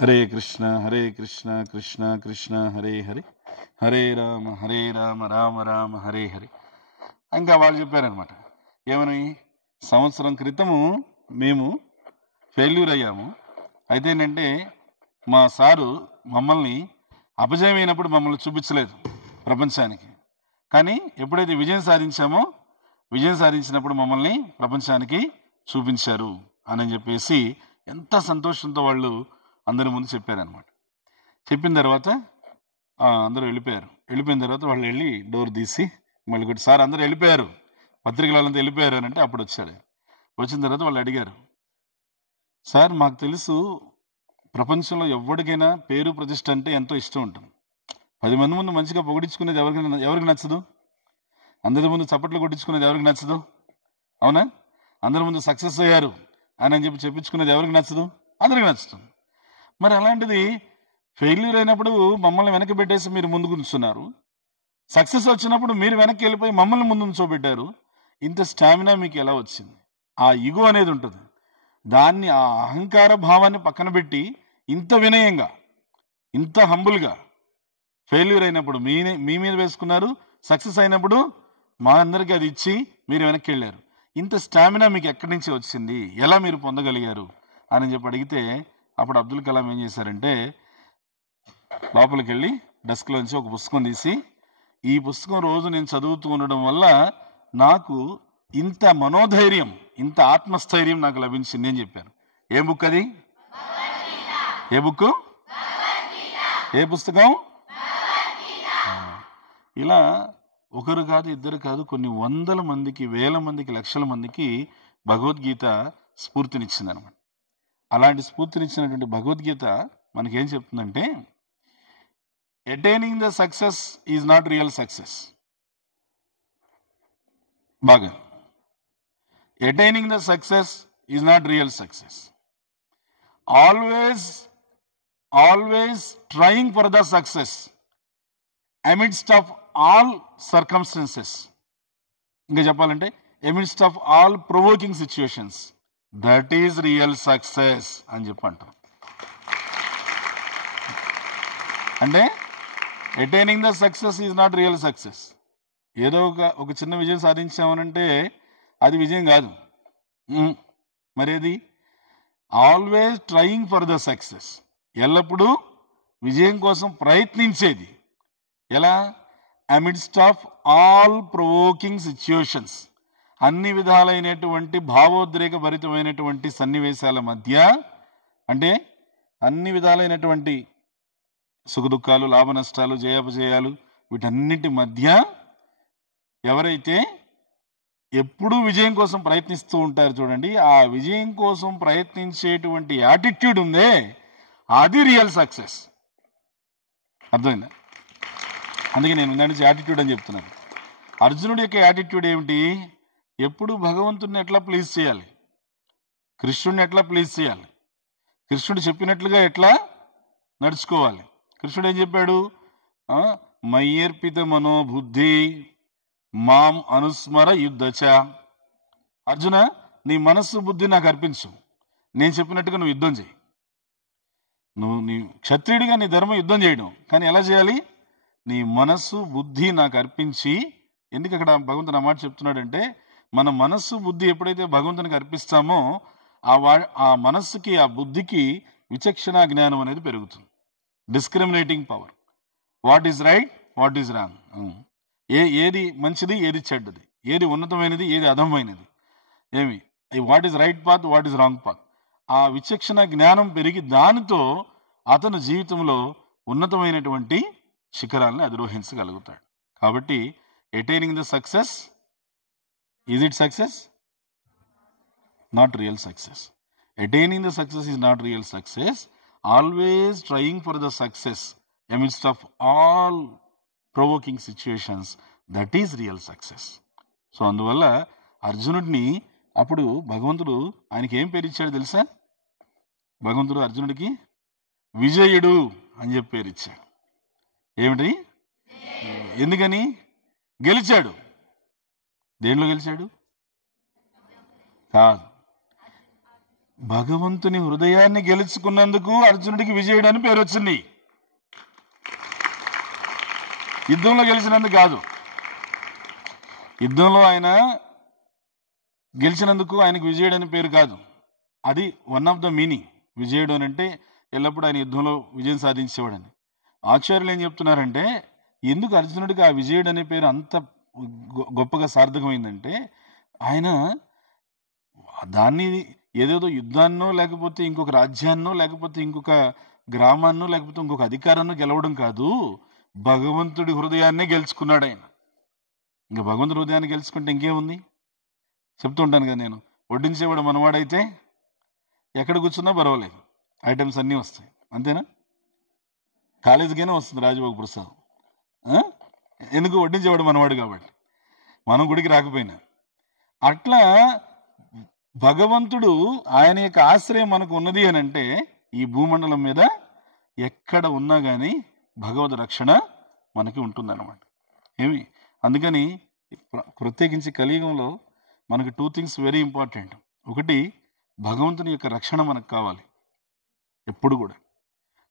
హరే కృష్ణ కృష్ణ కృష్ణ హరే హరే, హరే రామ రామ రామ హరే హరే. ఇంకా వాళ్ళు చెప్పారనమాట. ఏమని? సంవత్సరం క్రితము మేము ఫెయిల్యూర్ అయ్యాము. అయితే ఏంటంటే మా సారు మమ్మల్ని అపజయం అయినప్పుడు మమ్మల్ని చూపించలేదు ప్రపంచానికి, కానీ ఎప్పుడైతే విజయం సాధించినప్పుడు మమ్మల్ని ప్రపంచానికి చూపించారు అని చెప్పేసి ఎంత సంతోషంతో వాళ్ళు అందరి ముందు చెప్పారనమాట. చెప్పిన తర్వాత అందరూ వెళ్ళిపోయిన తర్వాత వాళ్ళు వెళ్ళి డోర్ తీసి మళ్ళీ కొట్టి, సార్ అందరూ వెళ్ళిపోయారు, పత్రికల వాళ్ళంతా వెళ్ళిపోయారు అని అంటే అప్పుడు వచ్చాడు. వచ్చిన తర్వాత వాళ్ళు అడిగారు, సార్ మాకు తెలుసు ప్రపంచంలో ఎవరికైనా పేరు ప్రతిష్ట అంటే ఎంతో ఇష్టం ఉంటుంది. 10 మంది ముందు మంచిగా పొగిడించుకునేది ఎవరికి నచ్చదు? అందరి ముందు చప్పట్లు కొట్టించుకునేది ఎవరికి నచ్చదు? అవునా? అందరి ముందు సక్సెస్ అయ్యారు అని చెప్పి చెప్పించుకునేది ఎవరికి నచ్చదు? అందరికి నచ్చుతుంది. మరి అలాంటిది ఫెయిల్యూర్ అయినప్పుడు మమ్మల్ని వెనక్కి పెట్టేసి మీరు ముందుకు ఉంచుతున్నారు, సక్సెస్ వచ్చినప్పుడు మీరు వెనక్కి వెళ్ళిపోయి మమ్మల్ని ముందు ఉంచోబెట్టారు. ఇంత స్టామినా మీకు ఎలా వచ్చింది? ఆ ఈగో అనేది ఉంటుంది, దాన్ని ఆ అహంకార భావాన్ని పక్కన పెట్టి ఇంత వినయంగా ఇంత హంబుల్గా ఫెయిల్యూర్ అయినప్పుడు మీ మీద వేసుకున్నారు, సక్సెస్ అయినప్పుడు మా అందరికీ అది ఇచ్చి మీరు వెనక్కి వెళ్ళారు. ఇంత స్టామినా మీకు ఎక్కడి నుంచి వచ్చింది, ఎలా మీరు పొందగలిగారు అని చెప్పి అడిగితే అప్పుడు అబ్దుల్ కలాం ఏం చేశారంటే లోపలికి వెళ్ళి డెస్క్లోంచి ఒక పుస్తకం తీసి, ఈ పుస్తకం రోజు నేను చదువుతూ ఉండడం వల్ల నాకు ఇంత మనోధైర్యం, ఇంత ఆత్మస్థైర్యం నాకు లభించింది అని చెప్పారు. ఏ బుక్ అది? ఏ బుక్? ఏ పుస్తకం? ఇలా ఒకరు కాదు, ఇద్దరు కాదు, కొన్ని వందల మందికి, వేల మందికి, లక్షల మందికి భగవద్గీత స్ఫూర్తినిచ్చింది అనమాట. అలాంటి స్ఫూర్తినిచ్చినటువంటి భగవద్గీత మనకేం చెప్తుందంటే, attaining the success is not real success. బాగా, attaining the success is not real success. Always trying for the success amidst of all circumstances. ఇంకా చెప్పాలంటే amidst of all provoking situations, that is real success అని చెప్పంటారు. అంటే attaining the success is not real success. ఏదో ఒక చిన్న విజయం సాధించామనంటే అది విజయం కాదు. మరేది? Always trying for the success, ఎల్లప్పుడూ విజయం కోసం ప్రయత్నించేది. ఎలా? Amidst of all provoking situations, అన్ని విధాలైనటువంటి భావోద్రేక భరితమైనటువంటి సన్నివేశాల మధ్య, అంటే అన్ని విధాలైనటువంటి సుఖదుఖాలు, లాభ నష్టాలు, జయాపజయాలు, వీటన్నిటి మధ్య ఎవరైతే ఎప్పుడూ విజయం కోసం ప్రయత్నిస్తూ ఉంటారు చూడండి, ఆ విజయం కోసం ప్రయత్నించేటువంటి యాటిట్యూడ్ ఉందే, అది రియల్ సక్సెస్. అర్థమైందా? అందుకే నేను దాని నుంచి యాటిట్యూడ్ అని చెప్తున్నాను. అర్జునుడి యొక్క యాటిట్యూడ్ ఏమిటి? ఎప్పుడు భగవంతుడిని ఎట్లా ప్లీజ్ చేయాలి, కృష్ణుడిని ఎట్లా ప్లీజ్ చేయాలి, కృష్ణుడు చెప్పినట్లుగా ఎట్లా నడుచుకోవాలి. కృష్ణుడు ఏం చెప్పాడు? మయ్యర్పిత మనోబుద్ధి మాం అనుస్మర యుద్ధచ. అర్జున, నీ మనస్సు బుద్ధి నాకు అర్పించు, నేను చెప్పినట్టుగా నువ్వు యుద్ధం చేయి. నీ క్షత్రియుడిగా నీ ధర్మం యుద్ధం చేయడం. కానీ ఎలా చేయాలి? నీ మనస్సు బుద్ధి నాకు అర్పించి. ఎందుకు అక్కడ భగవంతుడు ఆ మాట చెప్తున్నాడంటే, మన మనస్సు బుద్ధి ఎప్పుడైతే భగవంతునికి అర్పిస్తామో ఆ మనస్సుకి ఆ బుద్ధికి విచక్షణ జ్ఞానం అనేది పెరుగుతుంది. Discriminating power. What is right, what is wrong, ఏది మంచిది, ఏది చెడ్డది, ఏది ఉన్నతమైనది, ఏది అధమైనది, what is right path, what is wrong path. ఆ విచక్షణ జ్ఞానం పెరిగి దానితో అతను జీవితంలో ఉన్నతమైనటువంటి శిఖరాలను అధిరోహించగలుగుతాడు. కాబట్టి attaining the success, is it success? Not real success. Attaining the success is not real success. Always trying for the success amidst of all provoking situations, that is real success. So అందువల్ల అర్జునుడిని అప్పుడు భగవంతుడు ఆయనకి ఏం పేరు ఇచ్చాడు తెలుసా? భగవంతుడు అర్జునుడికి విజయుడు అని చెప్పి పేరు ఇచ్చాడు. ఏమిటి? ఎందుకని? గెలిచాడు. దేంట్లో గెలిచాడు? కాదు, భగవంతుని హృదయాన్ని గెలుచుకున్నందుకు అర్జునుడికి విజయుడు అని పేరు వచ్చింది. యుద్ధంలో గెలిచినందుకు కాదు. యుద్ధంలో ఆయన గెలిచినందుకు ఆయనకు విజయుడు అని పేరు కాదు. అది వన్ ఆఫ్ ద మీనింగ్. విజయుడు అని అంటే ఎల్లప్పుడూ ఆయన యుద్ధంలో విజయం సాధించేవాడని. ఆచార్యులు ఏం చెప్తున్నారంటే, ఎందుకు అర్జునుడికి ఆ విజయుడు అనే పేరు అంత గొప్పగా సార్థకమైందంటే, ఆయన దాన్ని ఏదేదో యుద్ధాన్నో లేకపోతే ఇంకొక రాజ్యాన్నో లేకపోతే ఇంకొక గ్రామాన్నో లేకపోతే ఇంకొక అధికారాన్నో గెలవడం కాదు, భగవంతుడి హృదయాన్నే గెలుచుకున్నాడు ఆయన. ఇంకా భగవంతుడి హృదయాన్ని గెలుచుకుంటే ఇంకేముంది? చెప్తూ ఉంటాను కదా నేను, వడ్డించేవాడు మనవాడైతే ఎక్కడ కూర్చున్నా పర్వాలేదు, ఐటమ్స్ అన్నీ వస్తాయి. అంతేనా? కాలేజీకైనా వస్తుంది రాజభోగ ప్రసాదం. ఎందుకు? వడ్డించేవాడు మనవాడు కాబట్టి, మనం గుడికి రాకపోయినా. అట్లా భగవంతుడు ఆయన యొక్క ఆశ్రయం మనకు ఉన్నది అని అంటే, ఈ భూమండలం మీద ఎక్కడ ఉన్నా కానీ భగవద్ రక్షణ మనకి ఉంటుందన్నమాట. అందుకని ప్రత్యేకించి కలియుగంలో మనకి 2 things వెరీ ఇంపార్టెంట్. ఒకటి, భగవంతుని యొక్క రక్షణ మనకు కావాలి ఎప్పుడు కూడా.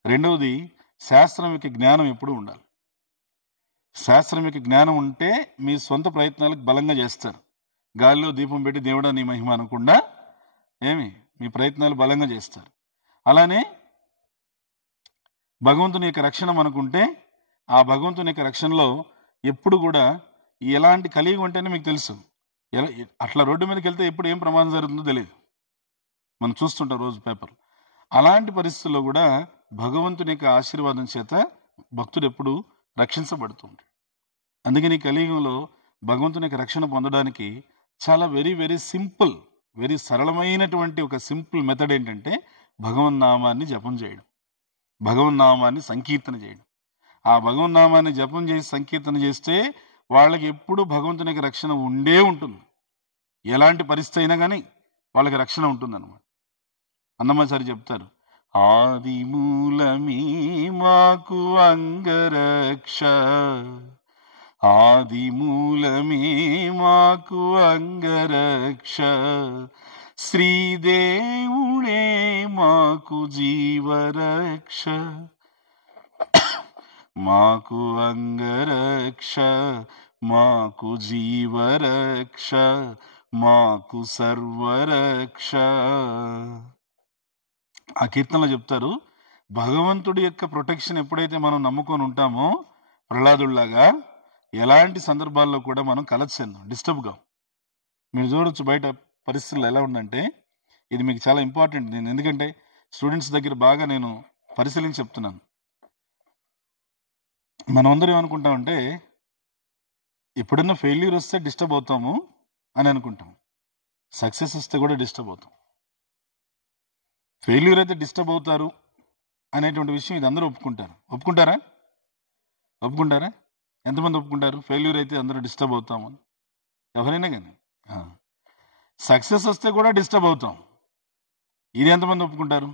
రెండవది, శాస్త్రం యొక్క జ్ఞానం ఎప్పుడు ఉండాలి. శాస్త్రం యొక్క జ్ఞానం ఉంటే మీ సొంత ప్రయత్నాలకు బలంగా చేస్తారు. గాలిలో దీపం పెట్టి దేవుడా నీ మహిమ అనకుండా మీ ప్రయత్నాలు బలంగా చేస్తారు. అలానే భగవంతుని యొక్క రక్షణ మనకుంటే ఆ భగవంతుని యొక్క రక్షణలో ఎప్పుడు కూడా ఎలాంటి కలియుగం ఉంటేనే మీకు తెలుసు, అట్లా రోడ్డు మీదకి వెళ్తే ఎప్పుడు ఏం ప్రమాదం జరుగుతుందో తెలియదు, మనం చూస్తుంటాం రోజు పేపర్. అలాంటి పరిస్థితుల్లో కూడా భగవంతుని యొక్క ఆశీర్వాదం చేత భక్తుడు ఎప్పుడు రక్షించబడుతుంటాడు. అందుకని ఈ కలియుగంలో భగవంతుని యొక్క రక్షణ పొందడానికి చాలా వెరీ వెరీ సింపుల్, వెరీ సరళమైనటువంటి ఒక సింపుల్ మెథడ్ ఏంటంటే భగవన్నామాన్ని జపం చేయడం, భగవన్నామాన్ని సంకీర్తన చేయడం. ఆ భగవన్నామాన్ని జపం చేసి సంకీర్తన చేస్తే వాళ్ళకి ఎప్పుడు భగవంతుని యొక్క రక్షణ ఉండే ఉంటుంది. ఎలాంటి పరిస్థితి అయినా కానీ వాళ్ళకి రక్షణ ఉంటుందన్నమాట. అన్నమాచారి చెప్తారు, ఆది మూలమీ మాకు అంగరక్ష, ఆది మూలమీ మాకు అంగరక్ష, శ్రీదేవుడే మాకు జీవరక్ష, మాకు అంగరక్ష, మాకు జీవరక్ష, మాకు సర్వరక్ష. ఆ కీర్తనలో చెప్తారు, భగవంతుడి యొక్క ప్రొటెక్షన్ ఎప్పుడైతే మనం నమ్ముకొని ఉంటామో ప్రహ్లాదుల్లాగా ఎలాంటి సందర్భాల్లో కూడా మనం కలచెందాం, డిస్టర్బ్గా. మీరు చూడొచ్చు బయట పరిస్థితులు ఎలా ఉందంటే, ఇది మీకు చాలా ఇంపార్టెంట్. నేను ఎందుకంటే స్టూడెంట్స్ దగ్గర బాగా నేను పరిశీలించి చెప్తున్నాను. మనం అందరం ఏమనుకుంటామంటే, ఎప్పుడన్నా ఫెయిల్యూర్ వస్తే డిస్టర్బ్ అవుతాము అని అనుకుంటాం, సక్సెస్ వస్తే కూడా డిస్టర్బ్ అవుతాం. ఫెయిల్యూర్ అయితే డిస్టర్బ్ అవుతారు అనేటువంటి విషయం ఇది అందరూ ఒప్పుకుంటారు. ఒప్పుకుంటారా? ఒప్పుకుంటారా? ఎంతమంది ఒప్పుకుంటారు ఫెయిల్యూర్ అయితే అందరూ డిస్టర్బ్ అవుతాము? ఎవరైనా కానీ. సక్సెస్ వస్తే కూడా డిస్టర్బ్ అవుతాం, ఇది ఎంతమంది ఒప్పుకుంటారు?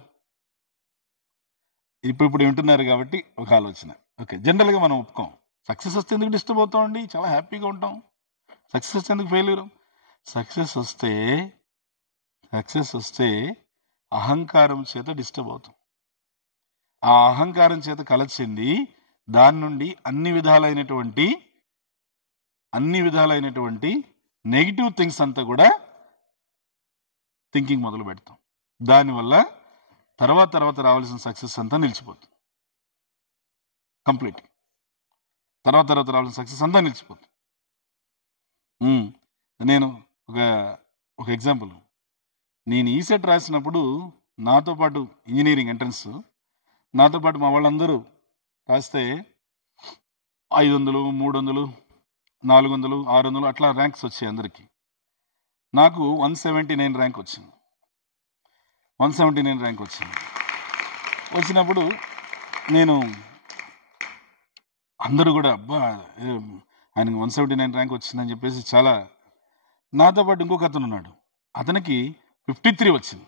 ఇప్పుడు వింటున్నారు కాబట్టి ఒక ఆలోచన. ఓకే, జనరల్గా మనం ఒప్పుకోం. సక్సెస్ వస్తే ఎందుకు డిస్టర్బ్ అవుతామండి, చాలా హ్యాపీగా ఉంటాం. సక్సెస్ వస్తే ఎందుకు ఫెయిల్యూర్? సక్సెస్ వస్తే అహంకారం చేత డిస్టర్బ్ అవుతాం. ఆ అహంకారం చేత కలత చెంది దాని నుండి అన్ని విధాలైనటువంటి నెగిటివ్ థింగ్స్ అంతా కూడా థింకింగ్ మొదలు పెడతాం. దానివల్ల తర్వాత రావాల్సిన సక్సెస్ అంతా నిలిచిపోతుంది. కంప్లీట్ తర్వాత రావాల్సిన సక్సెస్ అంతా నిలిచిపోతుంది. నేను ఒక ఎగ్జాంపుల్, నేను ఈసెట్ రాసినప్పుడు నాతో పాటు ఇంజనీరింగ్ ఎంట్రన్స్ నాతో పాటు మా వాళ్ళందరూ రాస్తే 500, 300, 400, 600 అట్లా ర్యాంక్స్ వచ్చాయి అందరికీ. నాకు 179 ర్యాంక్ వచ్చింది. 179 ర్యాంక్ వచ్చినప్పుడు నేను అందరూ కూడా అబ్బా ఆయనకు 179 ర్యాంక్ వచ్చిందని చెప్పేసి చాలా. నాతో పాటు ఇంకొక అతను ఉన్నాడు, అతనికి 53 వచ్చింది.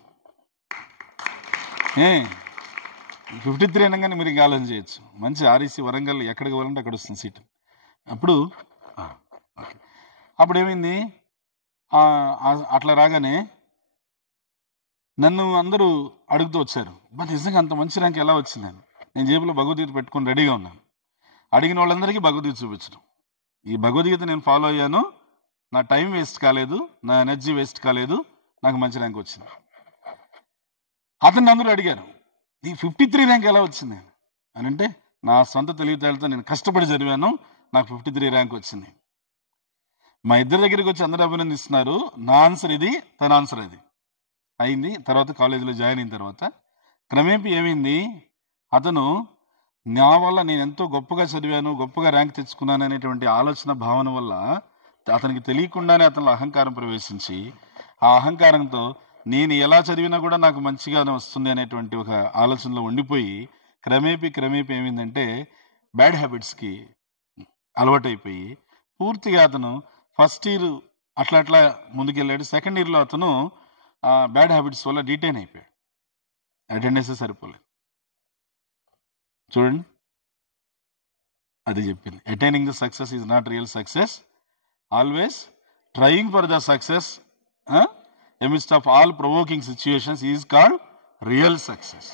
53 అనగానే మీరు ఇంకా ఆలోచన చేయొచ్చు, మంచి ఆర్ఈసీ వరంగల్ ఎక్కడికి వెళ్ళాలంటే అక్కడ వస్తుంది సీటు. అప్పుడు ఏమైంది, అట్లా రాగానే నన్ను అందరూ అడుగుతూ వచ్చారు, బట్ నిజంగా అంత మంచి ర్యాంక్ ఎలా వచ్చిందని. నేను జేబులో భగవద్గీత పెట్టుకొని రెడీగా ఉన్నాను. అడిగిన వాళ్ళందరికీ భగవద్గీత చూపించడం. ఈ భగవద్గీత నేను ఫాలో అయ్యాను, నా టైం వేస్ట్ కాలేదు, నా ఎనర్జీ వేస్ట్ కాలేదు, నాకు మంచి ర్యాంక్ వచ్చింది. అతన్ని అందరూ అడిగారు, ఈ 53 ర్యాంక్ ఎలా వచ్చింది అని. అంటే నా సొంత తెలివితేటలతో నేను కష్టపడి చదివాను, నాకు 53 ర్యాంక్ వచ్చింది. మా ఇద్దరి దగ్గరికి వచ్చి అందరూ అభినందిస్తున్నారు. నా ఆన్సర్ ఇది, తన ఆన్సర్ అది అయింది. తర్వాత కాలేజీలో జాయిన్ అయిన తర్వాత క్రమేపీ ఏమైంది, అతను నా వల్ల నేను ఎంతో గొప్పగా చదివాను, గొప్పగా ర్యాంక్ తెచ్చుకున్నాను అనేటువంటి ఆలోచన భావన వల్ల అతనికి తెలియకుండానే అతనిలో అహంకారం ప్రవేశించి, ఆ అహంకారంతో నేను ఎలా చదివినా కూడా నాకు మంచిగానే వస్తుంది అనేటువంటి ఒక ఆలోచనలో ఉండిపోయి క్రమేపీ ఏమైందంటే బ్యాడ్ హ్యాబిట్స్కి అలవాటైపోయి పూర్తిగా అతను ఫస్ట్ ఇయర్ అట్లా ముందుకెళ్ళాడు. సెకండ్ ఇయర్లో అతను బ్యాడ్ హ్యాబిట్స్ వల్ల డీటైన్ అయిపోయాడు, అటెండెన్సే సరిపోలేదు. చూడండి, అది చెప్పింది, attaining the success is not real success, always trying for the success amidst of all provoking situations is called real success.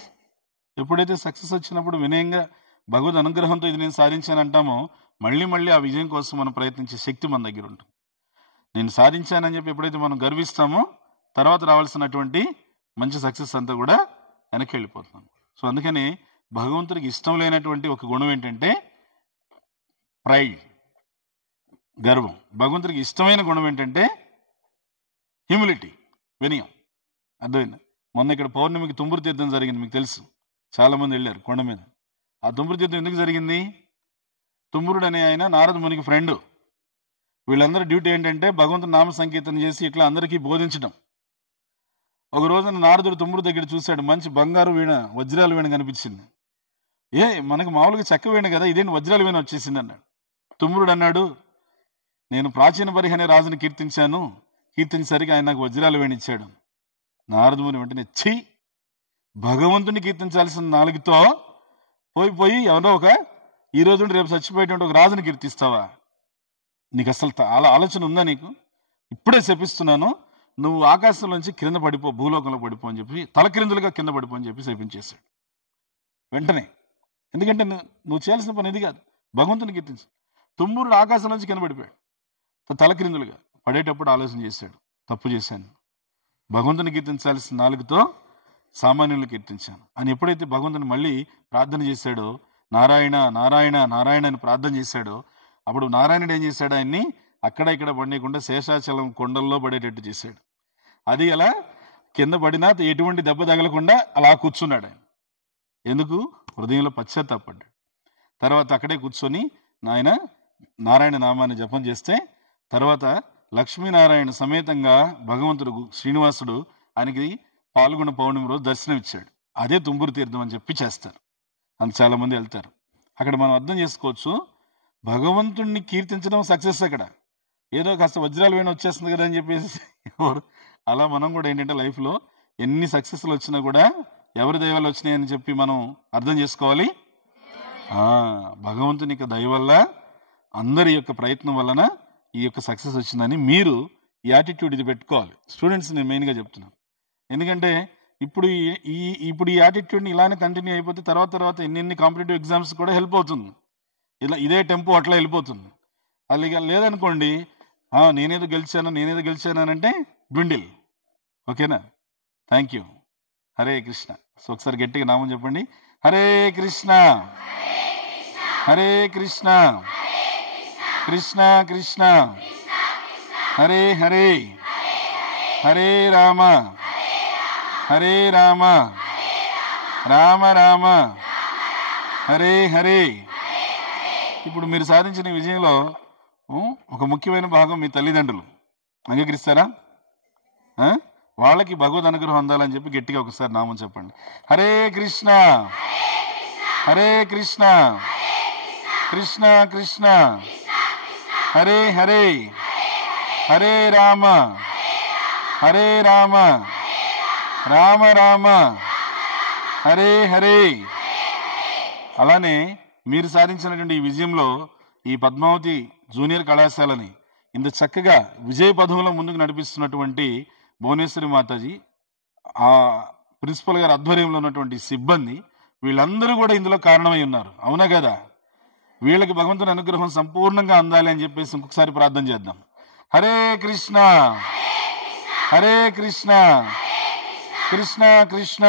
ఎప్పుడైతే సక్సెస్ వచ్చినప్పుడు వినయంగా భగవద్ అనుగ్రహంతో ఇది నేను సాధించాను అంటామో, మళ్ళీ ఆ విజయం కోసం మనం ప్రయత్నించే శక్తి మన దగ్గర ఉంటుంది. నేను సాధించానని చెప్పి ఎప్పుడైతే మనం గర్విస్తామో తర్వాత రావాల్సినటువంటి మంచి సక్సెస్ అంతా కూడా వెనక్కి వెళ్ళిపోతున్నాం. సో అందుకని భగవంతుడికి ఇష్టం లేనటువంటి ఒక గుణం ఏంటంటే ప్రైడ్, గర్వం. భగవంతుడికి ఇష్టమైన గుణం ఏంటంటే హ్యూమిలిటీ, వినయం. అర్థమైంది. మొన్న ఇక్కడ పౌర్ణమికి తుంబురు తీర్థం జరిగింది, మీకు తెలుసు, చాలా మంది వెళ్ళారు కొండ మీద. ఆ తుంబురు తీర్థం ఎందుకు జరిగింది, తుంబురుడు అనే ఆయన నారద మునికి ఫ్రెండ్. వీళ్ళందరూ డ్యూటీ ఏంటంటే భగవంతుని నామ సంకీర్తన చేసి ఇట్లా అందరికీ బోధించడం. ఒక రోజున నారదుడు తుంబురు దగ్గర చూశాడు, మంచి బంగారు వీణ, వజ్రాల వీణ కనిపించింది. మనకు మామూలుగా చెక్క వీణ కదా, ఇదేంటి వజ్రాల వీణ వచ్చేసింది అన్నాడు. తుంబురుడు అన్నాడు, నేను ప్రాచీన బరిహ అనే రాజుని కీర్తించేసరికి ఆయన నాకు వజ్రాలు వేణిచ్చాడు. నారదముని వెంటనే ఛీ, భగవంతుని కీర్తించాల్సిన నాలుగుతో పోయి ఎవరో ఈ రోజు నుండి రేపు చచ్చిపోయేటువంటి ఒక రాజుని కీర్తిస్తావా? నీకు అసలు ఆలోచన ఉందా? నీకు ఇప్పుడే శపిస్తున్నాను, నువ్వు ఆకాశంలోంచి కింద పడిపో, భూలోకంలో పడిపో అని చెప్పి, తలక్రిందులుగా కింద పడిపో అని చెప్పి శపించేశాడు వెంటనే. ఎందుకంటే నువ్వు చేయాల్సిన పని ఇది కాదు, భగవంతుని కీర్తించు. తుమ్మురుడు ఆకాశంలోంచి కింద పడిపోయాడు తలక్రిందులుగా. పడేటప్పుడు ఆలోచన చేశాడు, తప్పు చేశాను, భగవంతుని కీర్తించాల్సిన నాలుగుతో సామాన్యులు కీర్తించాను అని. ఎప్పుడైతే భగవంతుని మళ్ళీ ప్రార్థన చేశాడో, నారాయణ నారాయణ నారాయణ అని ప్రార్థన చేశాడో, అప్పుడు నారాయణుడు ఏం చేశాడు, ఆయన్ని అక్కడ ఇక్కడ పడేయకుండా శేషాచలం కొండల్లో పడేటట్టు చేశాడు. అది అలా కింద పడినా ఎటువంటి దెబ్బ తగలకుండా అలా కూర్చున్నాడు ఆయన. ఎందుకు? హృదయంలో పశ్చాత్తాపడ్డాడు. తర్వాత అక్కడే కూర్చొని నారాయణ నామాన్ని జపం చేస్తే తర్వాత లక్ష్మీనారాయణ సమేతంగా భగవంతుడు శ్రీనివాసుడు ఆయనకి పాల్గొన్న పౌర్ణమి రోజు దర్శనం ఇచ్చాడు. అదే తుంబురు తీర్థం అని చెప్పి చేస్తారు, అందుకు చాలా మంది వెళ్తారు. అక్కడ మనం అర్థం చేసుకోవచ్చు, భగవంతుణ్ణి కీర్తించడం సక్సెస్. అక్కడ ఏదో కాస్త వజ్రాలు వేణి వచ్చేస్తుంది కదా అని చెప్పేసి అలా మనం కూడా ఏంటంటే లైఫ్లో ఎన్ని సక్సెస్లు వచ్చినా కూడా ఎవరి దయవల్ల వచ్చినాయని చెప్పి మనం అర్థం చేసుకోవాలి. భగవంతుని యొక్క దయ వల్ల, అందరి యొక్క ప్రయత్నం వలన ఈ యొక్క సక్సెస్ వచ్చిందని మీరు ఈ యాటిట్యూడ్ ఇది పెట్టుకోవాలి. స్టూడెంట్స్ నేను మెయిన్గా చెప్తున్నాను. ఎందుకంటే ఇప్పుడు ఈ యాటిట్యూడ్ని ఇలానే కంటిన్యూ అయిపోతే తర్వాత ఎన్ని కాంపిటేటివ్ ఎగ్జామ్స్ కూడా హెల్ప్ అవుతుంది. ఇదే టెంపో అట్లా వెళ్ళిపోతుంది. అలాగే లేదనుకోండి, నేనేదో గెలిచాను అంటే dwindle. ఓకేనా? Thank you. Hare Krishna. So ఒకసారి గట్టిగా నామం చెప్పండి. హరే కృష్ణ హరే కృష్ణ కృష్ణ కృష్ణ హరే హరే హరే రామ హరే రామ రామ రామ హరే హరే. ఇప్పుడు మీరు సాధించిన విజయంలో ఒక ముఖ్యమైన భాగం మీ తల్లిదండ్రులు. అంగీకరిస్తారా? వాళ్ళకి భగవద్ అనుగ్రహం అందాలని చెప్పి గట్టిగా ఒకసారి నామం చెప్పండి. హరే కృష్ణ హరే కృష్ణ కృష్ణ కృష్ణ హరే హరే హరే రామ హరే రామ రామ రామ హరే హరే. అలానే మీరు సాధించినటువంటి ఈ విజయంలో ఈ పద్మావతి జూనియర్ కళాశాలని ఇంత చక్కగా విజయ పథంలో ముందుకు నడిపిస్తున్నటువంటి భువనేశ్వరి మాతాజీ, ఆ ప్రిన్సిపల్ గారి ఆధ్వర్యంలో ఉన్నటువంటి సిబ్బంది, వీళ్ళందరూ కూడా ఇందులో కారణమై ఉన్నారు. అవునా కదా? వీళ్ళకి భగవంతుని అనుగ్రహం సంపూర్ణంగా అందాలి అని చెప్పేసి ఇంకొకసారి ప్రార్థన చేద్దాం. హరే కృష్ణ హరే కృష్ణ కృష్ణ కృష్ణ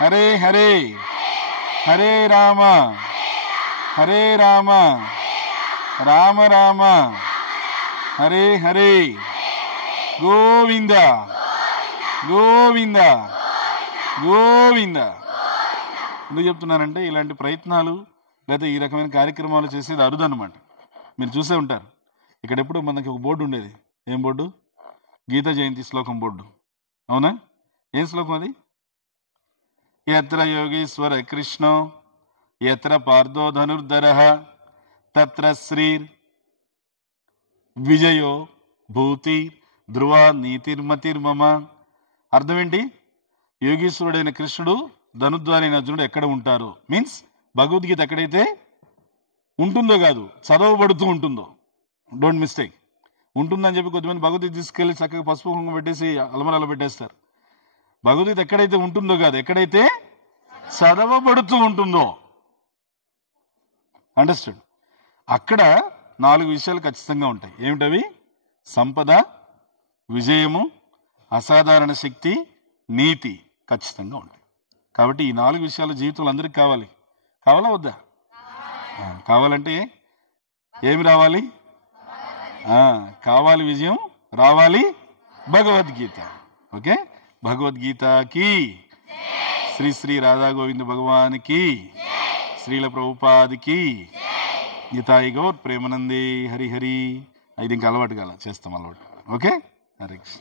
హరే హరే హరే రామ హరే రామ రామ రామ హరే హరే. గోవింద గోవింద గోవింద. ఎందుకు చెప్తున్నానంటే ఇలాంటి ప్రయత్నాలు లేదా ఈ రకమైన కార్యక్రమాలు చేసేది అరుదన్నమాట. మీరు చూసే ఉంటారు. ఇక్కడ ఎప్పుడు మనకి ఒక బోర్డు ఉండేది. ఏం బోర్డు? గీతా జయంతి శ్లోకం బోర్డు. అవునా? ఏం శ్లోకం అది? యత్ర యోగీశ్వర కృష్ణో యత్ర పార్థో ధనుర్ధరః తత్ర శ్రీర్ విజయో భూతి ధ్రువ నీతిర్మతిర్మమ. అర్థం ఏంటి? యోగీశ్వరుడైన కృష్ణుడు, ధనుద్వారైన అర్జునుడు ఎక్కడ ఉంటారు మీన్స్ భగవద్గీత ఎక్కడైతే ఉంటుందో కాదు, చదవబడుతూ ఉంటుందో. Don't mistake. ఉంటుందని చెప్పి కొద్దిమంది భగవద్గీత తీసుకెళ్ళి చక్కగా పసుపు కుంకుమ పెట్టేసి అలమరాలో పెట్టేస్తారు. భగవద్గీత ఎక్కడైతే ఉంటుందో కాదు, ఎక్కడైతే చదవబడుతూ ఉంటుందో. అండర్స్టాండ్? అక్కడ 4 విషయాలు ఖచ్చితంగా ఉంటాయి. ఏమిటవి? సంపద, విజయము, అసాధారణ శక్తి, నీతి ఖచ్చితంగా ఉంటాయి. కాబట్టి ఈ 4 విషయాలు జీవితంలో అందరికి కావాలి. కావాలా వద్దా? కావాలంటే ఏమి రావాలి? కావాలి విజయం, రావాలి భగవద్గీత. ఓకే? భగవద్గీతకి శ్రీ శ్రీ రాధా గోవింద భగవానికి, శ్రీల ప్రభుపాదికి, గీతాయి గౌర్ ప్రేమనందే హరి హరి. ఇది ఇంకా అలవాటు కాల, చేస్తాం అలవాటు. ఓకే? హరి కృష్ణ.